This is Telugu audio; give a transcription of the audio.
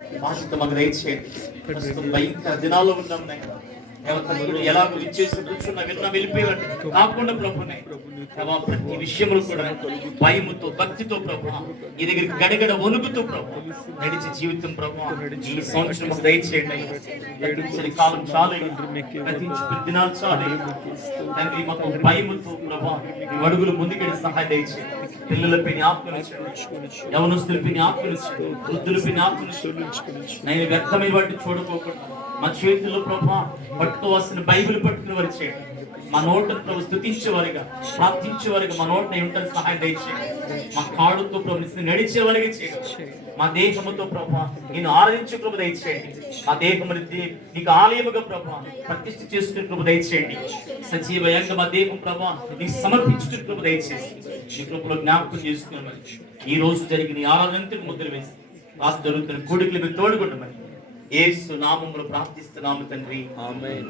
బాధ్యత మాకు దయచేయండి. ప్రస్తుతం భయంకర దినాల్లో ఉన్నాం నాయన. దేవతలు ఎలాగో ఇచ్చేసి కూర్చున్న విన్న వెళ్ళిపోయాడు కాకుండా ప్రభునే ప్రతి విషయంలో కూడా భయముతో భక్తితో ప్రభు ఈ దగ్గరికి గడగడ వణుకుతూ ప్రభు నడిచే జీవితం ప్రభు ఈ సంవత్సరం దయచేయండి. గతించిన కాలం చాలు, గతించిన దినాలు చాలు తండ్రి. మాకు భయముతో ప్రభు ఈ అడుగులు ముందుకెళ్ళి సహాయం దయచేయండి. పిల్లలపై జ్ఞాపకం, యవనస్తులపై జ్ఞాపకం, వృద్ధులపై జ్ఞాపకం. నేను వ్యర్థమైన వాటిని చూడకోకుండా మా చేతుల్లో ప్రభా పట్టుకోవాల్సిన బైబిల్ పట్టుకుని వారు చేయండి. మా నోటను ప్రభు స్తుతించేవారిగా, ప్రార్థించేవారిగా మా నోటిని ఏమిటని సహాయం దయచేయండి. మా కాడుతో ప్రభు నడిచేవారిగా చేయండి. మా దేహముతో ప్రభా నేను ఆరాధించే ప్రభు దయచేయండి. మా దేహముని నీకు ఆలయముగా ప్రభా ప్రతిష్ఠ చేసుకునే ప్రభు దయచేయండి. సజీవయంగా మా దేహం ప్రభా నీకు సమర్పించుకునే ప్రభు దయచేసి నీ కృపలో జ్ఞాపకం చేసుకున్నామని ఈ రోజు జరిగిన ఆరాధనకు ముద్ర వేసి రాత్రి జరుగుతున్న కోడికలు మీరు తోడుకుంటామని యేసు నామములో ప్రార్థిస్తున్నాము తండ్రి. ఆమేన్.